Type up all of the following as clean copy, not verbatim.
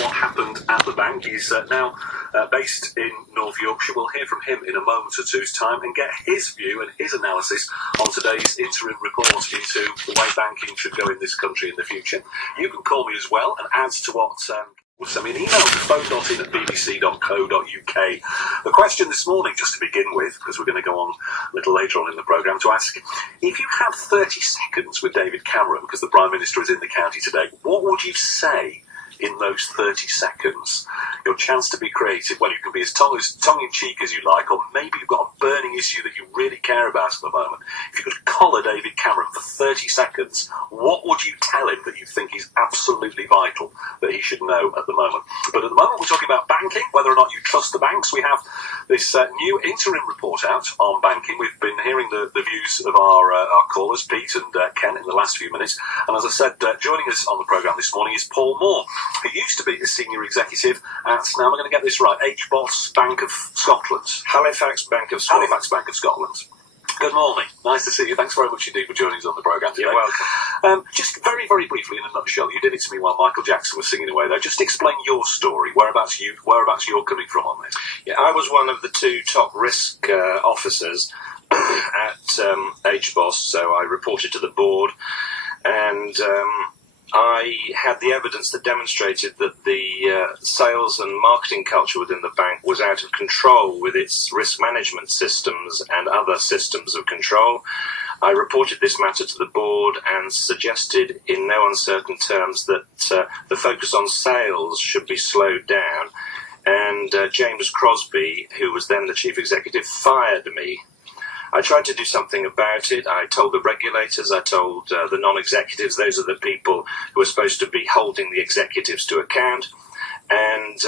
what happened at the bank. He's now based in North Yorkshire. We'll hear from him in a moment or two's time and get his view and his analysis on today's interim report into the way banking should go in this country in the future. You can call me as well and add to what... send me an email to phone.in@bbc.co.uk. The question this morning, just to begin with, because we're going to go on a little later on in the programme, to ask, if you had 30 seconds with David Cameron, because the Prime Minister is in the county today, what would you say in those 30 seconds? Your chance to be creative. Well, you can be as tongue-in-cheek as you like, or maybe you've got a burning issue that you really care about at the moment. If you could collar David Cameron for 30 seconds, what would you tell him that you think is absolutely vital that he should know at the moment? But at the moment, we're talking about banking, whether or not you trust the banks. We have this new interim report out on banking. We've been hearing the views of our callers, Pete and Ken, in the last few minutes. And as I said, joining us on the programme this morning is Paul Moore, who used to be a senior executive at, now am I going to get this right, HBOS Bank of Scotland. Halifax Bank of Scotland. Halifax Bank of Scotland. Good morning. Nice to see you. Thanks very much indeed for joining us on the programme today. You're welcome. Just very, very briefly, in a nutshell, you did it to me while Michael Jackson was singing away there. Just explain your story, whereabouts you're coming from on this. Yeah, I was one of the two top risk officers at HBOS, so I reported to the board, and I had the evidence that demonstrated that the sales and marketing culture within the bank was out of control with its risk management systems and other systems of control. I reported this matter to the board and suggested in no uncertain terms that the focus on sales should be slowed down. And James Crosby, who was then the chief executive, fired me. I tried to do something about it. I told the regulators, I told the non-executives, those are the people who are supposed to be holding the executives to account, and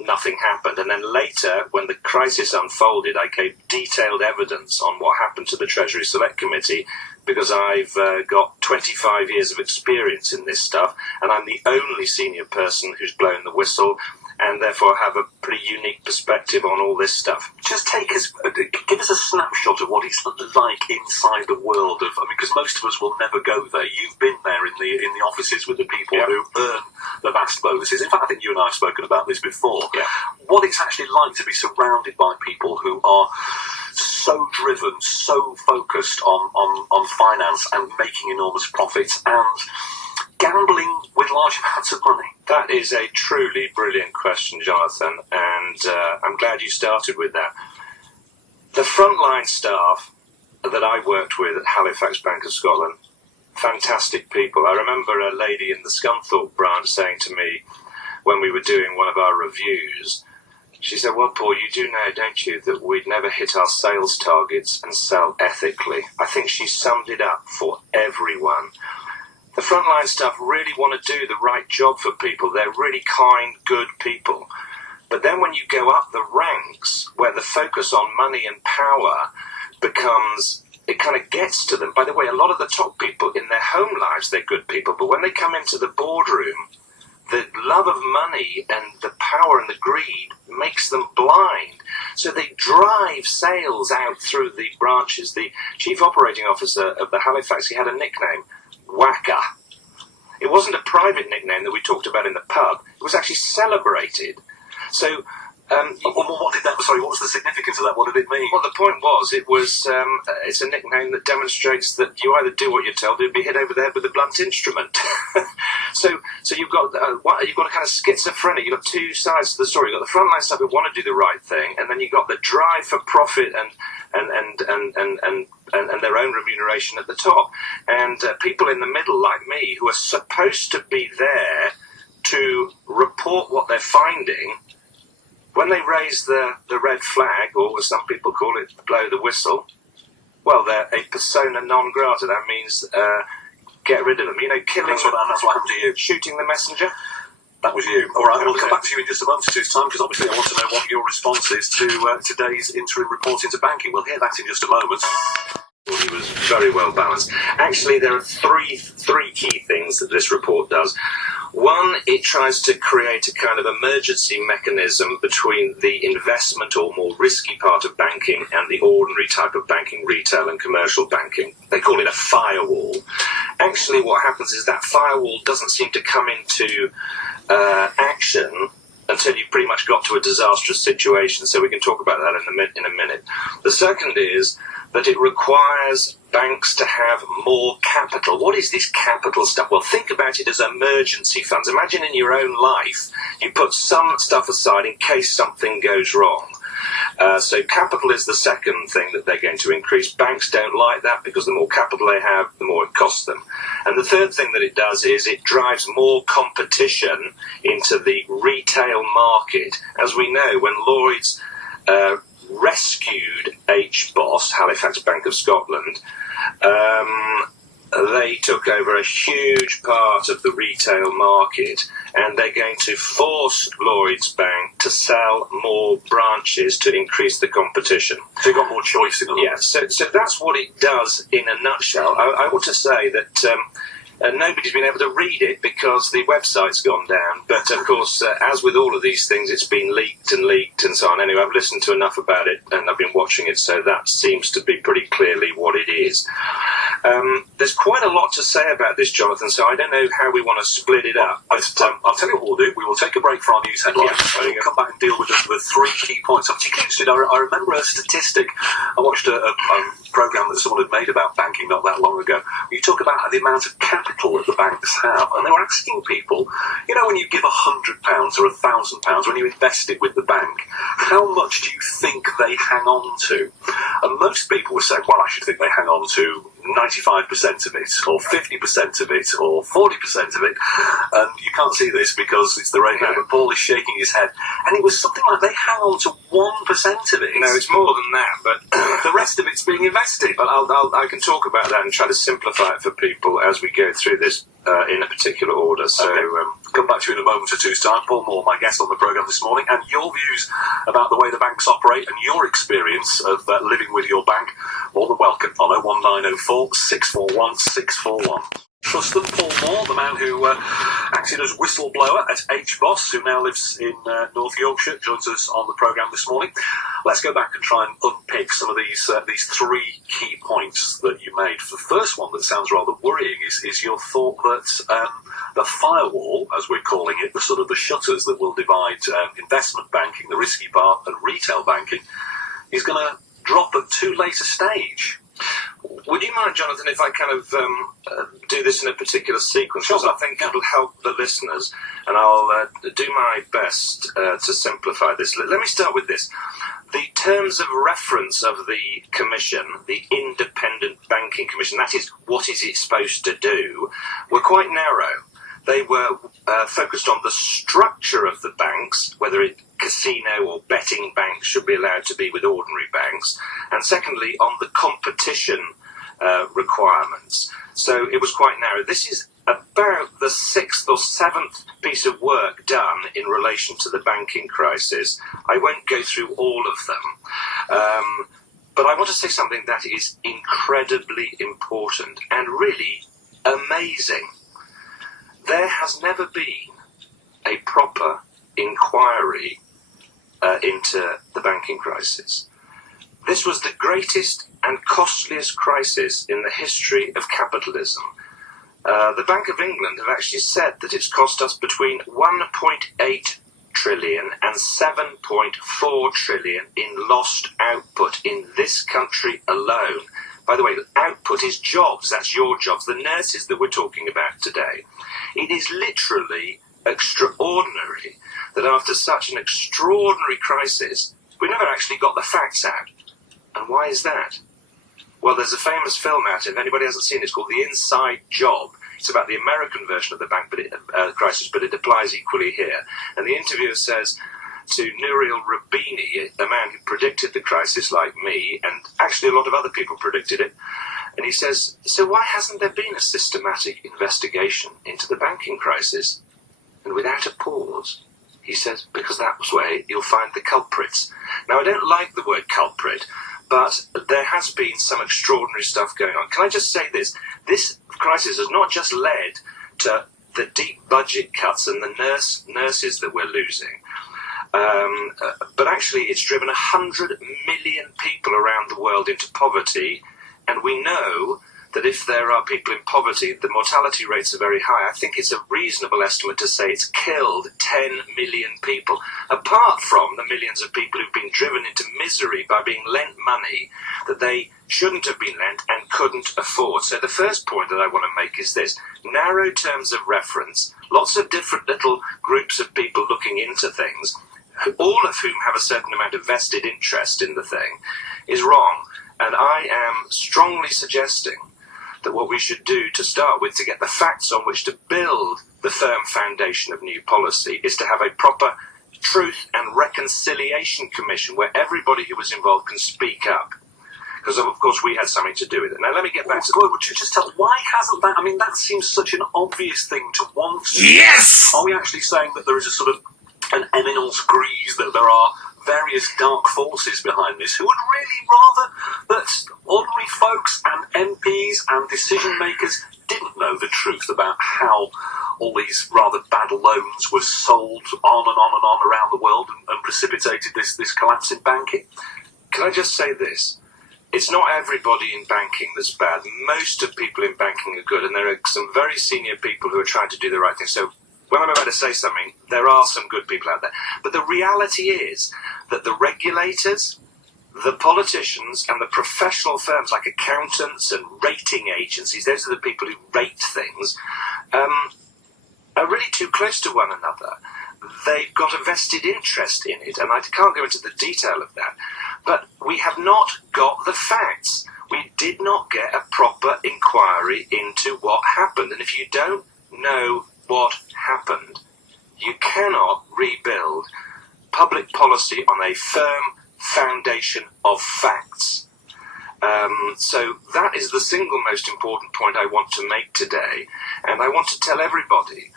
nothing happened. And then later, when the crisis unfolded, I gave detailed evidence on what happened to the Treasury Select Committee, because I've got 25 years of experience in this stuff, and I'm the only senior person who's blown the whistle, and therefore have a pretty unique perspective on all this stuff. Just give us a snapshot of what it's like inside the world of, because most of us will never go there. You've been there in the offices with the people who earn the vast bonuses. In fact, I think you and I have spoken about this before. Yeah. What it's actually like to be surrounded by people who are so driven, so focused on finance and making enormous profits and gambling with large amounts of money. That is a truly brilliant question, Jonathan, and I'm glad you started with that. The frontline staff that I worked with at Halifax Bank of Scotland, fantastic people. I remember a lady in the Scunthorpe branch saying to me when we were doing one of our reviews, she said, "Well, Paul, you do know, don't you, that we'd never hit our sales targets and sell ethically." I think she summed it up for everyone. The frontline staff really want to do the right job for people. They're really kind, good people. But then when you go up the ranks, where the focus on money and power becomes, it kind of gets to them. By the way, a lot of the top people in their home lives, they're good people. But when they come into the boardroom, the love of money and the power and the greed makes them blind. So they drive sales out through the branches. The chief operating officer of the Halifax, he had a nickname, Whacker. It wasn't a private nickname that we talked about in the pub. It was actually celebrated. So, what was the significance of that? What did it mean? Well, the point was, it's a nickname that demonstrates that you either do what you're told, or be hit over the head with a blunt instrument. so you've got a kind of schizophrenic. You've got two sides to the story. You've got the frontline staff who want to do the right thing, and then you've got the drive for profit and their own remuneration at the top, and people in the middle like me who are supposed to be there to report what they're finding. When they raise the red flag, or as some people call it, blow the whistle, well, they're a persona non grata. That means get rid of them. Killing that's what happened to you. Shooting the messenger. That was you. All right, we'll come back to you in just a moment or two's time, because obviously I want to know what your response is to today's interim report into banking. We'll hear that in just a moment. He was very well balanced. Actually, there are three key things that this report does. One, it tries to create a kind of emergency mechanism between the investment or more risky part of banking and the ordinary type of banking, retail and commercial banking. They call it a firewall. Actually, what happens is that firewall doesn't seem to come into action until you've pretty much got to a disastrous situation. So we can talk about that in a minute. The second is that it requires banks to have more capital. What is this capital stuff? Well, think about it as emergency funds. Imagine in your own life, you put some stuff aside in case something goes wrong. So capital is the second thing that they're going to increase. Banks don't like that because the more capital they have, the more it costs them. And the third thing that it does is it drives more competition into the retail market. As we know, when Lloyds rescued HBOS, Halifax Bank of Scotland, they took over a huge part of the retail market, and they're going to force Lloyds Bank to sell more branches to increase the competition. So you've got more choice in it. Yeah, so that's what it does in a nutshell. I want to say that nobody's been able to read it because the website's gone down. But of course, as with all of these things, it's been leaked and so on. Anyway, I've listened to enough about it and I've been watching it, so that seems to be pretty clearly what it is. There's quite a lot to say about this, Jonathan, so I don't know how we want to split it up. I'll tell you what we'll do. We will take a break for our news headlines. Yeah, We'll come back and deal with the three key points. I'm particularly interested. I remember a statistic. I watched a program that someone had made about banking not that long ago. You talk about the amount of capital that the banks have, and they were asking people, you know, when you give £100 or £1,000, when you invest it with the bank, how much do you think they hang on to? And most people were saying, well, I should think they hang on to 95% of it, or 50% of it, or 40% of it. And you can't see this because it's the radio, but Paul is shaking his head. And it was something like they hang on to 1% of it. No, it's more than that, but the rest of it's being invested. But I can talk about that and try to simplify it for people as we go through this in a particular order. So come back to you in a moment or two's time. Paul Moore, my guest on the programme this morning, and your views about the way the banks operate and your experience of living with your bank, more than welcome on 01904 641 641. Trusted Paul Moore, the man who acted as whistleblower at HBOS, who now lives in North Yorkshire, joins us on the programme this morning. Let's go back and try and unpick some of these three key points that you made. The first one that sounds rather worrying is your thought that the firewall, as we're calling it, the sort of the shutters that will divide investment banking, the risky part, and retail banking, is going to drop at too late a stage. Would you mind, Jonathan, if I kind of do this in a particular sequence? Sure. Because I think it'll help the listeners, and I'll do my best to simplify this. Let me start with this. The terms of reference of the Commission, the Independent Banking Commission, that is, what is it supposed to do, were quite narrow. They were focused on the structure of the banks, whether casino or betting banks should be allowed to be with ordinary banks, and secondly, on the competition requirements. So it was quite narrow. This is about the sixth or seventh piece of work done in relation to the banking crisis. I won't go through all of them, but I want to say something that is incredibly important and really amazing. There has never been a proper inquiry into the banking crisis. This was the greatest and costliest crisis in the history of capitalism. The Bank of England have actually said that it's cost us between 1.8 trillion and 7.4 trillion in lost output in this country alone. By the way, output is jobs. That's your jobs, the nurses that we're talking about today. It is literally extraordinary that after such an extraordinary crisis, we never actually got the facts out. And why is that? Well, there's a famous film out, if anybody hasn't seen it, it's called The Inside Job. It's about the American version of the bank crisis, but it applies equally here. And the interviewer says to Nouriel Roubini, a man who predicted the crisis like me, and actually a lot of other people predicted it, and he says, so why hasn't there been a systematic investigation into the banking crisis? And without a pause, he says, because that's where you'll find the culprits. Now, I don't like the word culprit, but there has been some extraordinary stuff going on. Can I just say this? This crisis has not just led to the deep budget cuts and the nurses that we're losing. But actually, it's driven 100 million people around the world into poverty, and we know that if there are people in poverty, the mortality rates are very high. I think it's a reasonable estimate to say it's killed 10 million people, apart from the millions of people who've been driven into misery by being lent money that they shouldn't have been lent and couldn't afford. So the first point that I want to make is this: narrow terms of reference, lots of different little groups of people looking into things, all of whom have a certain amount of vested interest in the thing, is wrong. And I am strongly suggesting that what we should do to start with, to get the facts on which to build the firm foundation of new policy, is to have a proper Truth and Reconciliation Commission where everybody who was involved can speak up. Because, of course, we had something to do with it. Now, let me get back to... Would you just tell, why hasn't that... I mean, that seems such an obvious thing to want to... Yes! Are we actually saying that there is a sort of an eminence grise, that there are various dark forces behind this who would really rather that ordinary folks and MPs and decision makers didn't know the truth about how all these rather bad loans were sold on and on and on around the world and precipitated this collapse in banking? Can I just say this? It's not everybody in banking that's bad. Most of people in banking are good, and there are some very senior people who are trying to do the right thing. So when I'm about to say something, there are some good people out there. But the reality is that the regulators, the politicians, and the professional firms like accountants and rating agencies, those are the people who rate things, are really too close to one another. They've got a vested interest in it, and I can't go into the detail of that. But we have not got the facts. We did not get a proper inquiry into what happened. And if you don't know what happened, you cannot rebuild public policy on a firm foundation of facts. So that is the single most important point I want to make today, and I want to tell everybody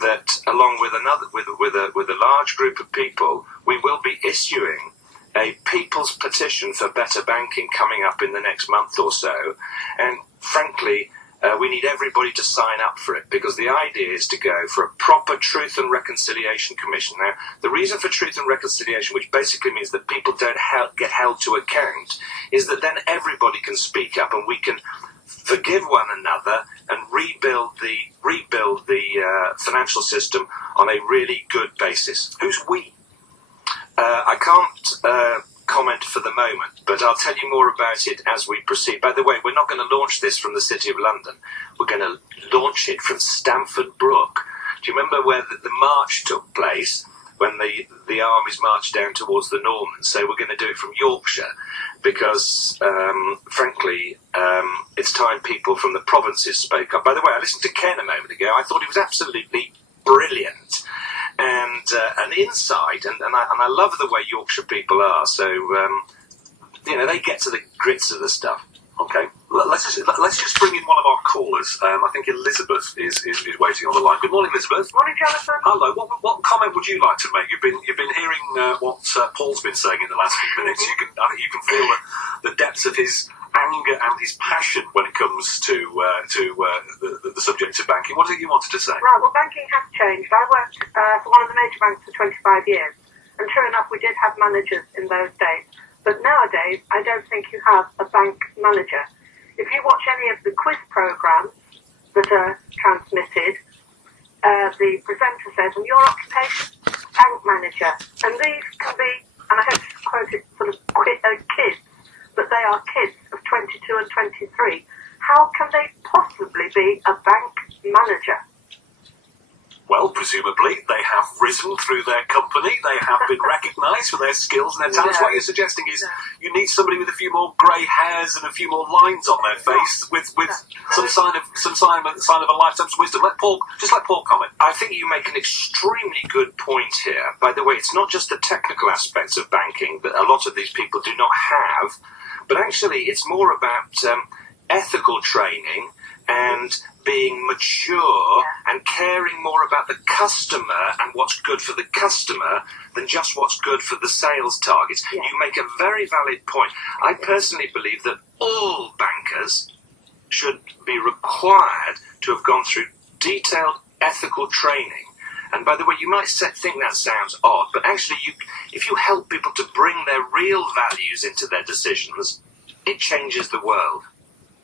that, along with a large group of people, we will be issuing a people's petition for better banking coming up in the next month or so, and frankly, we need everybody to sign up for it, because the idea is to go for a proper Truth and Reconciliation Commission. Now, the reason for Truth and Reconciliation, which basically means that people don't get held to account, is that then everybody can speak up and we can forgive one another and rebuild the financial system on a really good basis. Who's we? I can't comment for the moment, but I'll tell you more about it as we proceed. By the way, we're not going to launch this from the City of London. We're going to launch it from Stamford Brook. Do you remember where the march took place, when the armies marched down towards the Normans? So we're going to do it from Yorkshire, because, frankly, it's time people from the provinces spoke up. By the way, I listened to Ken a moment ago. I thought he was absolutely brilliant. And an insight, and I love the way Yorkshire people are. So, they get to the grits of the stuff. Okay, let's just bring in one of our callers. I think Elizabeth is waiting on the line. Good morning, Elizabeth. Morning, Jonathan. Hello. What comment would you like to make? You've been hearing what Paul's been saying in the last few minutes. I think you can feel the depths of his anger and his passion when it comes to the subject of banking. What is it you wanted to say? Right, well, banking has changed. I worked for one of the major banks for 25 years, and true enough, we did have managers in those days. But nowadays, I don't think you have a bank manager. If you watch any of the quiz programs that are transmitted, the presenter says, "And your occupation, bank manager." And these can be, and I hope to quote it, sort of kids, but they are kids of 22 and 23. How can they possibly be a bank manager? Well, presumably they have risen through their company. They have been recognised for their skils and their talents. No. What you're suggesting is you need somebody with a few more grey hairs and a few more lines on their face, with some sign of a lifetime's wisdom. Let Paul comment. I think you make an extremely good point here. By the way, it's not just the technical aspects of banking that a lot of these people do not have, but actually it's more about ethical training and being mature and caring more about the customer and what's good for the customer than just what's good for the sales targets. Yeah. You make a very valid point. I personally believe that all bankers should be required to have gone through detailed ethical training. And by the way, you might think that sounds odd, but actually, if you help people to bring their real values into their decisions, it changes the world.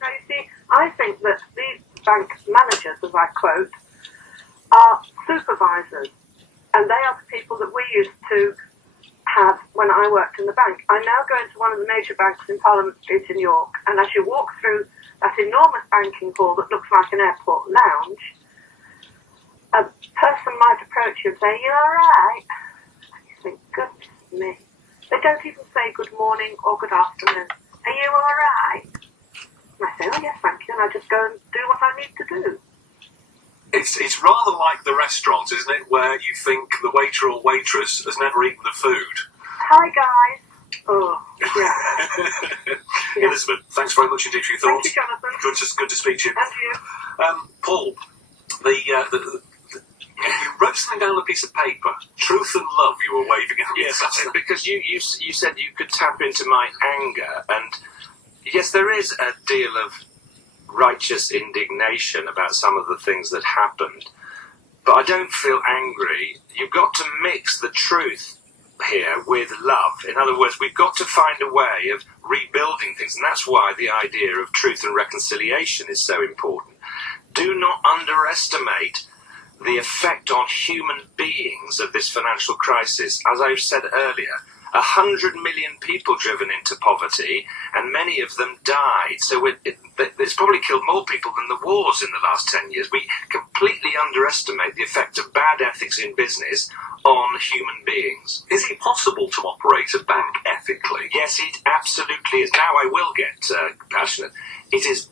Now, you see, I think that these bank managers, as I quote, are supervisors, and they are the people that we used to have when I worked in the bank. I now go into one of the major banks in Parliament Street in York, and as you walk through that enormous banking hall that looks like an airport lounge, a person might approach you and say, "You all right?" And you think, goodness me. They don't even say good morning or good afternoon. "Are you all right?" And I say, "Oh yes, thank you," and I just go and do what I need to do. It's rather like the restaurant, isn't it, where you think the waiter or waitress has never eaten the food. Hi guys. Oh, yeah. Elizabeth, thanks very much indeed for your Thank thoughts. you, Jonathan. Good to speak to you. And you. Paul, you wrote something down on a piece of paper. Truth and love you were waving at me. Yes, because you said you could tap into my anger, and yes, there is a deal of righteous indignation about some of the things that happened, but I don't feel angry. You've got to mix the truth here with love. In other words, we've got to find a way of rebuilding things, and that's why the idea of truth and reconciliation is so important. Do not underestimate the effect on human beings of this financial crisis. As I've said earlier, 100 million people driven into poverty, and many of them died. So it's probably killed more people than the wars in the last 10 years. We completely underestimate the effect of bad ethics in business on human beings. Is it possible to operate a bank ethically? Yes, it absolutely is. Now I will get passionate.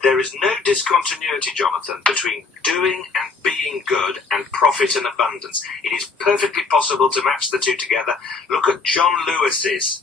There is no discontinuity, Jonathan, between doing and being good and profit and abundance. It is perfectly possible to match the two together. Look at John Lewis's.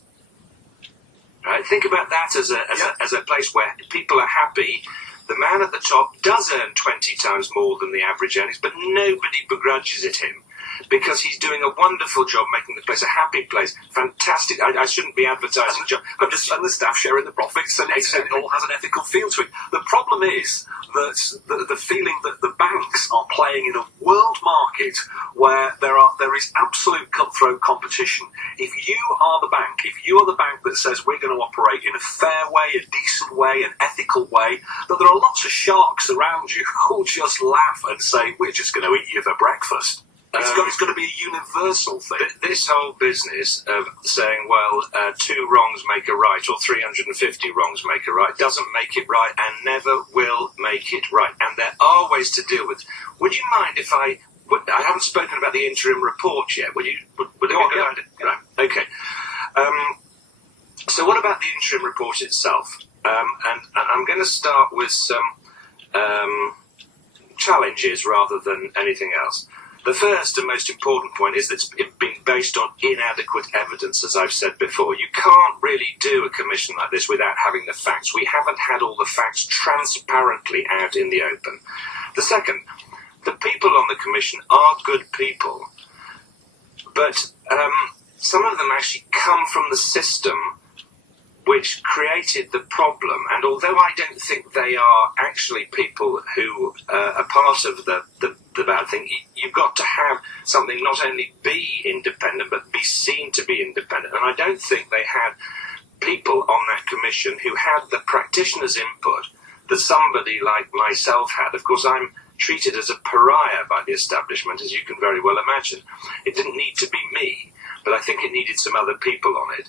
Right? Think about that as a place where people are happy. The man at the top does earn 20 times more than the average earnings, but nobody begrudges it him, because he's doing a wonderful job making the place a happy place. Fantastic. I shouldn't be advertising John. And the staff sharing the profits, and it all has an ethical feel to it. The problem is that the feeling that the banks are playing in a world market where there is absolute cutthroat competition. If you are the bank that says we're going to operate in a fair way, a decent way, an ethical way, that there are lots of sharks around you who'll just laugh and say, "We're just going to eat you for breakfast." It's got to be a universal thing. This whole business of saying, well, 2 wrongs make a right, or 350 wrongs make a right, doesn't make it right and never will make it right. And there are ways to deal with it. Would you mind if I haven't spoken about the interim report yet. Would it be a good idea? Right. Okay. So what about the interim report itself? And I'm going to start with some challenges rather than anything else. The first and most important point is that it's been based on inadequate evidence, as I've said before. You can't really do a commission like this without having the facts. We haven't had all the facts transparently out in the open. The second, the people on the commission are good people, but some of them actually come from the system which created the problem. And although I don't think they are actually people who are part of the bad thing, you've got to have something not only be independent, but be seen to be independent. And I don't think they had people on that commission who had the practitioner's input that somebody like myself had. Of course, I'm treated as a pariah by the establishment, as you can very well imagine. It didn't need to be me, but I think it needed some other people on it.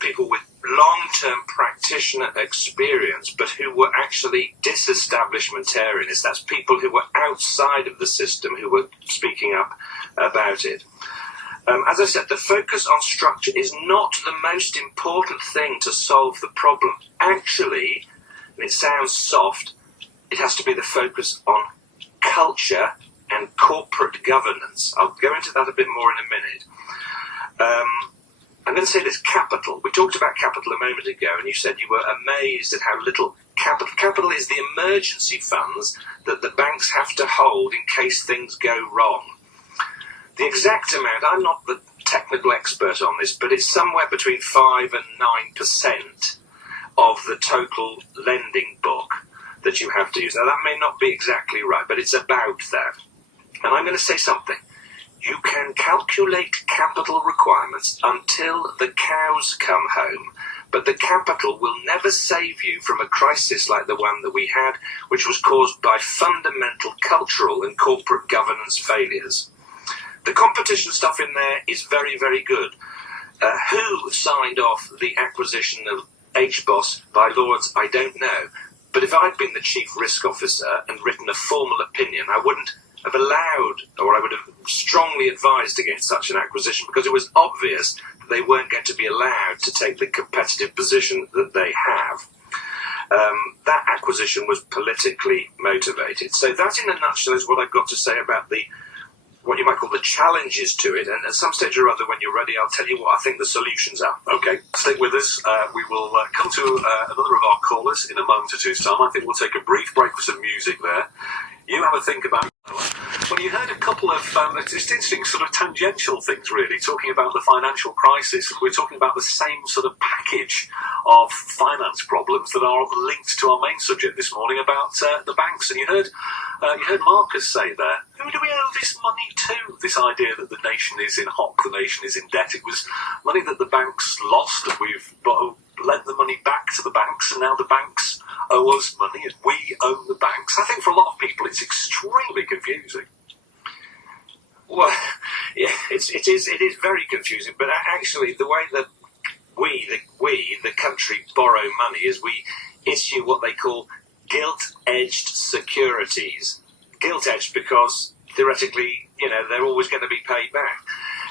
People with long-term practitioner experience, but who were actually disestablishmentarians. That's people who were outside of the system, who were speaking up about it. As I said, the focus on structure is not the most important thing to solve the problem. Actually, and it sounds soft, it has to be the focus on culture and corporate governance. I'll go into that a bit more in a minute. I'm going to say this: capital. We talked about capital a moment ago, and you said you were amazed at how little capital. Capital is the emergency funds that the banks have to hold in case things go wrong. The exact amount, I'm not the technical expert on this, but it's somewhere between 5 and 9% of the total lending book that you have to use. Now, that may not be exactly right, but it's about that. And I'm going to say something. You can calculate capital requirements until the cows come home, but the capital will never save you from a crisis like the one that we had, which was caused by fundamental cultural and corporate governance failures. The competition stuff in there is very, very good. Who signed off the acquisition of HBOS by Lords, I don't know. But if I'd been the chief risk officer and written a formal opinion, I wouldn't have allowed, or I would have strongly advised against such an acquisition, because it was obvious that they weren't going to be allowed to take the competitive position that they have. That acquisition was politically motivated. So that, in a nutshell, is what I've got to say about what you might call the challenges to it. And at some stage or other, when you're ready, I'll tell you what I think the solutions are. Okay, stick with us. We will come to another of our callers in a moment or two's time. I think we'll take a brief break for some music there. You have a think about. Well, you heard a couple of just interesting sort of tangential things, really, talking about the financial crisis. We're talking about the same sort of package of finance problems that are linked to our main subject this morning about the banks. And you heard Marcus say there, who do we owe this money to? This idea that the nation is in hock, the nation is in debt. It was money that the banks lost, and we've lent the money back to the banks, and now the banks owe us money and we owe the banks. I think for a lot of people it's extremely confusing. Well, yeah, it is very confusing, but actually the way that we, the country, borrow money is we issue what they call gilt-edged securities. Gilt-edged because, theoretically, they're always going to be paid back.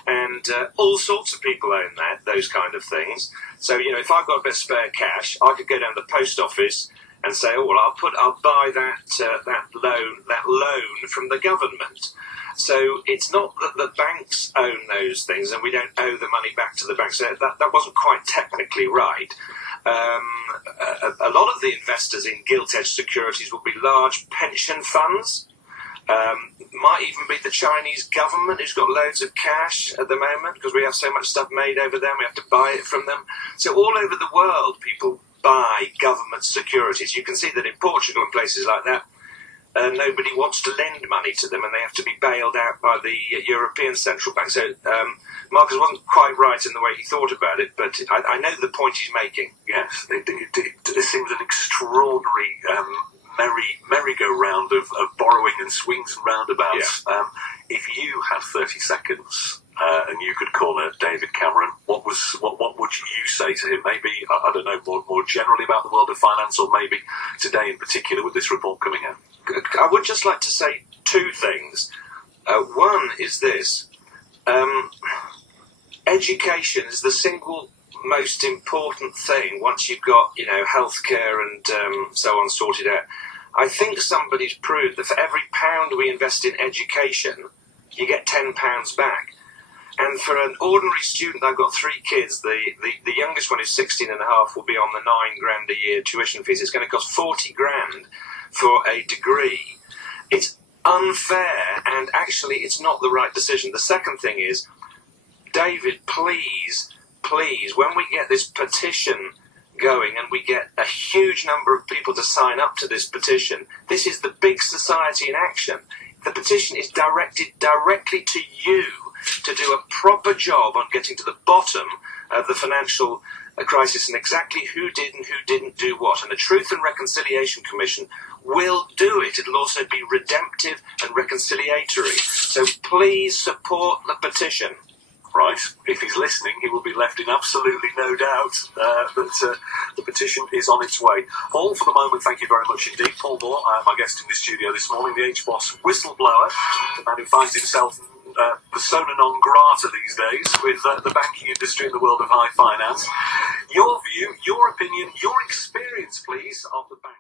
And all sorts of people own those kind of things. So, if I've got a bit of spare cash, I could go down to the post office and say, oh, well, I'll buy that loan from the government. So it's not that the banks own those things and we don't owe the money back to the banks. So that wasn't quite technically right. A lot of the investors in gilt-edged securities will be large pension funds. Might even be the Chinese government, who's got loads of cash at the moment because we have so much stuff made over there, we have to buy it from them. So all over the world, people buy government securities. You can see that in Portugal and places like that, nobody wants to lend money to them and they have to be bailed out by the European Central Bank. So Marcus wasn't quite right in the way he thought about it, but I know the point he's making. Yes, it seems an extraordinary merry-go-round of borrowing and swings and roundabouts. Yeah. If you had 30 seconds and you could call David Cameron, what would you say to him? Maybe, I don't know, more generally about the world of finance, or maybe today in particular with this report coming out? I would just like to say two things. One is this. Education is the single most important thing once you've got, healthcare and so on sorted out. I think somebody's proved that for every £1 we invest in education, you get £10 back. And for an ordinary student, I've got 3 kids. The youngest one is 16 and a half, will be on the £9,000 a year tuition fees. It's going to cost 40 grand for a degree. It's unfair, and actually it's not the right decision. The second thing is, David, please, when we get this petition going and we get a huge number of people to sign up to this petition, this is the big society in action. The petition is directed directly to you to do a proper job on getting to the bottom of the financial crisis and exactly who did and who didn't do what. And the Truth and Reconciliation Commission will do it. It'll also be redemptive and reconciliatory. So please support the petition. Right. If he's listening, he will be left in absolutely no doubt that the petition is on its way. Paul, for the moment, thank you very much indeed. Paul Moore, my guest in the studio this morning, the HBOS whistleblower, the man who finds himself persona non grata these days with the banking industry and the world of high finance. Your view, your opinion, your experience, please, of the bank.